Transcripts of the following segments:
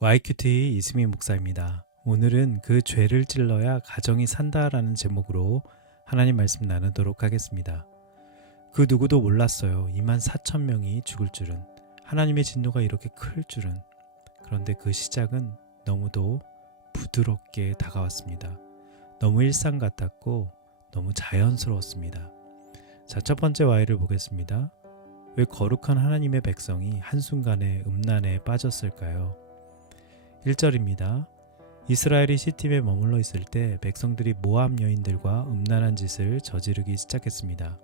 YQT 이수미 목사입니다. 오늘은 그 죄를 찔러야 가정이 산다라는 제목으로 하나님 말씀 나누도록 하겠습니다. 그 누구도 몰랐어요. 2만 4천 명이 죽을 줄은 하나님의 진노가 이렇게 클 줄은 그런데 그 시작은 너무도 부드럽게 다가왔습니다. 너무 일상 같았고 너무 자연스러웠습니다. 자, 첫 번째 Y를 보겠습니다. 왜 거룩한 하나님의 백성이 한순간에 음란에 빠졌을까요? 1절입니다. 이스라엘이 시팀에 머물러 있을 때 백성들이 모압 여인들과 음란한 짓을 저지르기 시작했습니다.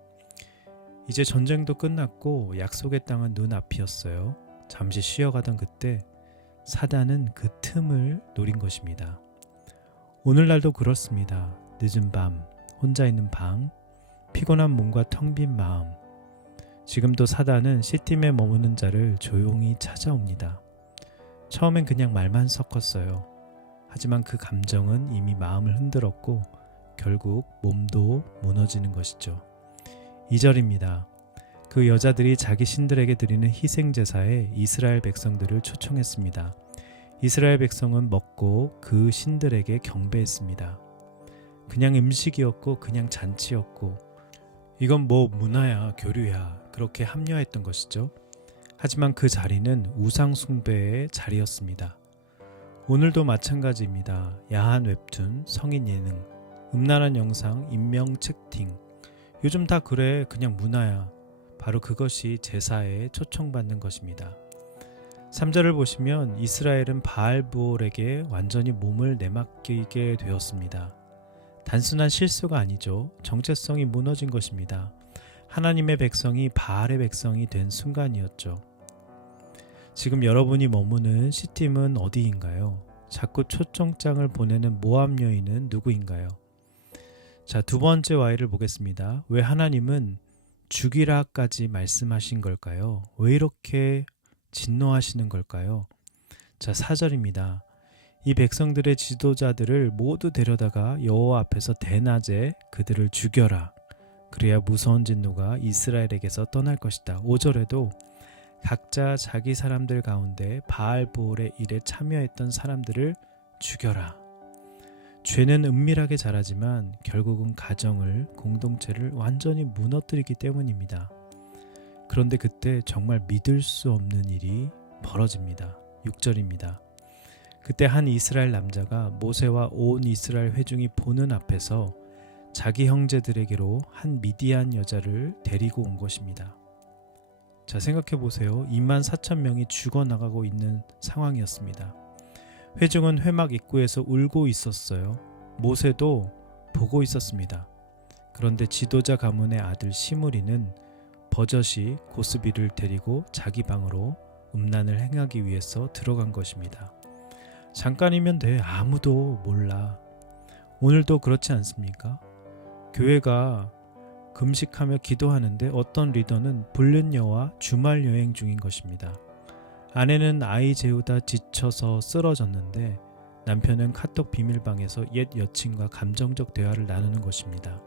이제 전쟁도 끝났고 약속의 땅은 눈앞이었어요. 잠시 쉬어가던 그때 사단은 그 틈을 노린 것입니다. 오늘날도 그렇습니다. 늦은 밤, 혼자 있는 방, 피곤한 몸과 텅 빈 마음. 지금도 사단은 시팀에 머무는 자를 조용히 찾아옵니다. 처음엔 그냥 말만 섞었어요. 하지만 그 감정은 이미 마음을 흔들었고 결국 몸도 무너지는 것이죠. 2절입니다. 그 여자들이 자기 신들에게 드리는 희생 제사에 이스라엘 백성들을 초청했습니다. 이스라엘 백성은 먹고 그 신들에게 경배했습니다. 그냥 음식이었고 그냥 잔치였고 이건 뭐 문화야 교류야 그렇게 합리화했던 것이죠. 하지만 그 자리는 우상숭배의 자리였습니다. 오늘도 마찬가지입니다. 야한 웹툰, 성인 예능, 음란한 영상, 인명 채팅. 요즘 다 그래. 그냥 문화야. 바로 그것이 제사에 초청받는 것입니다. 3절을 보시면 이스라엘은 바알부올에게 완전히 몸을 내맡기게 되었습니다. 단순한 실수가 아니죠. 정체성이 무너진 것입니다. 하나님의 백성이 바알의 백성이 된 순간이었죠. 지금 여러분이 머무는 시팀은 어디인가요? 자꾸 초청장을 보내는 모함 여인은 누구인가요? 자, 두 번째 Y를 보겠습니다. 왜 하나님은 죽이라까지 말씀하신 걸까요? 왜 이렇게 진노하시는 걸까요? 자, 4절입니다. 이 백성들의 지도자들을 모두 데려다가 여호와 앞에서 대낮에 그들을 죽여라. 그래야 무서운 진노가 이스라엘에게서 떠날 것이다. 5절에도 각자 자기 사람들 가운데 바알보올의 일에 참여했던 사람들을 죽여라. 죄는 은밀하게 자라지만 결국은 가정을 공동체를 완전히 무너뜨리기 때문입니다. 그런데 그때 정말 믿을 수 없는 일이 벌어집니다. 6절입니다. 그때 한 이스라엘 남자가 모세와 온 이스라엘 회중이 보는 앞에서 자기 형제들에게로 한 미디안 여자를 데리고 온 것입니다. 자, 생각해 보세요. 2만 4천 명이 죽어 나가고 있는 상황이었습니다. 회중은 회막 입구에서 울고 있었어요. 모세도 보고 있었습니다. 그런데 지도자 가문의 아들 시므리는 버젓이 고스비를 데리고 자기 방으로 음란을 행하기 위해서 들어간 것입니다. 잠깐이면 돼. 아무도 몰라. 오늘도 그렇지 않습니까? 교회가 금식하며 기도하는데 어떤 리더는 불륜녀와 주말 여행 중인 것입니다. 아내는 아이 재우다 지쳐서 쓰러졌는데 남편은 카톡 비밀방에서 옛 여친과 감정적 대화를 나누는 것입니다.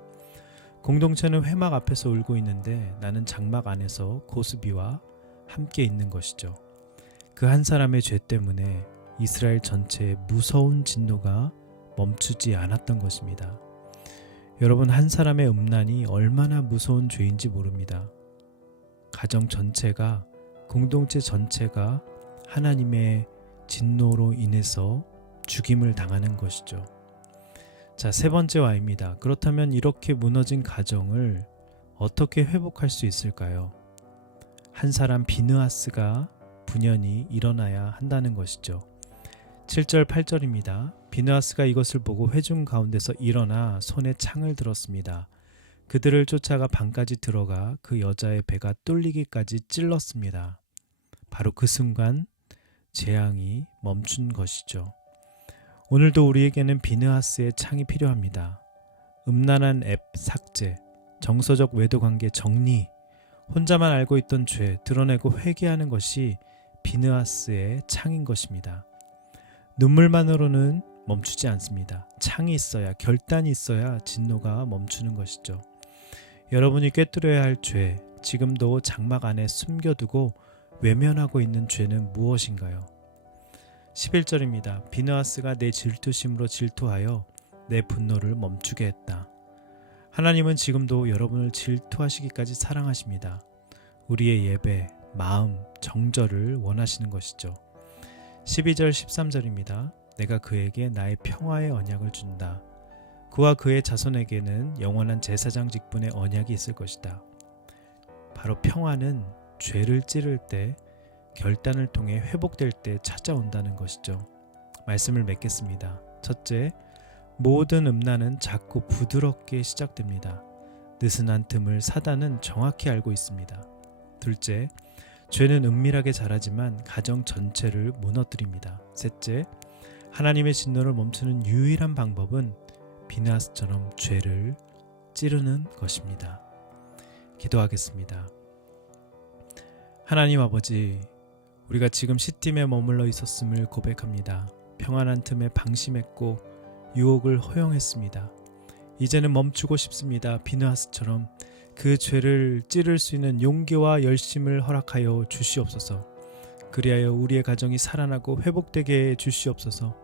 공동체는 회막 앞에서 울고 있는데 나는 장막 안에서 고스비와 함께 있는 것이죠. 그 한 사람의 죄 때문에 이스라엘 전체에 무서운 진노가 멈추지 않았던 것입니다. 여러분 한 사람의 음란이 얼마나 무서운 죄인지 모릅니다. 가정 전체가 공동체 전체가 하나님의 진노로 인해서 죽임을 당하는 것이죠. 자, 세 번째 와입니다. 그렇다면 이렇게 무너진 가정을 어떻게 회복할 수 있을까요? 한 사람 비느하스가 분연히 일어나야 한다는 것이죠. 7절 8절입니다. 비느하스가 이것을 보고 회중 가운데서 일어나 손에 창을 들었습니다. 그들을 쫓아가 방까지 들어가 그 여자의 배가 뚫리기까지 찔렀습니다. 바로 그 순간 재앙이 멈춘 것이죠. 오늘도 우리에게는 비느하스의 창이 필요합니다. 음란한 앱 삭제, 정서적 외도 관계 정리, 혼자만 알고 있던 죄 드러내고 회개하는 것이 비느하스의 창인 것입니다. 눈물만으로는 멈추지 않습니다. 창이 있어야 결단이 있어야 진노가 멈추는 것이죠. 여러분이 꿰뚫어야 할 죄, 지금도 장막 안에 숨겨두고 외면하고 있는 죄는 무엇인가요? 11절입니다. 비느하스가 내 질투심으로 질투하여 내 분노를 멈추게 했다. 하나님은 지금도 여러분을 질투하시기까지 사랑하십니다. 우리의 예배, 마음, 정절을 원하시는 것이죠. 12절 13절입니다. 내가 그에게 나의 평화의 언약을 준다. 그와 그의 자손에게는 영원한 제사장 직분의 언약이 있을 것이다. 바로 평화는 죄를 찌를 때 결단을 통해 회복될 때 찾아온다는 것이죠. 말씀을 맺겠습니다. 첫째, 모든 음란은 작고 부드럽게 시작됩니다. 느슨한 틈을 사단은 정확히 알고 있습니다. 둘째, 죄는 은밀하게 자라지만 가정 전체를 무너뜨립니다. 셋째, 하나님의 진노를 멈추는 유일한 방법은 비나스처럼 죄를 찌르는 것입니다. 기도하겠습니다. 하나님 아버지, 우리가 지금 시팀에 머물러 있었음을 고백합니다. 평안한 틈에 방심했고 유혹을 허용했습니다. 이제는 멈추고 싶습니다. 비누하스처럼 그 죄를 찌를 수 있는 용기와 열심을 허락하여 주시옵소서. 그리하여 우리의 가정이 살아나고 회복되게 해 주시옵소서.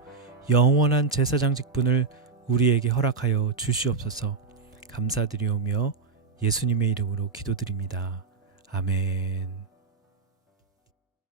영원한 제사장 직분을 우리에게 허락하여 주시옵소서. 감사드리오며 예수님의 이름으로 기도드립니다. 아멘.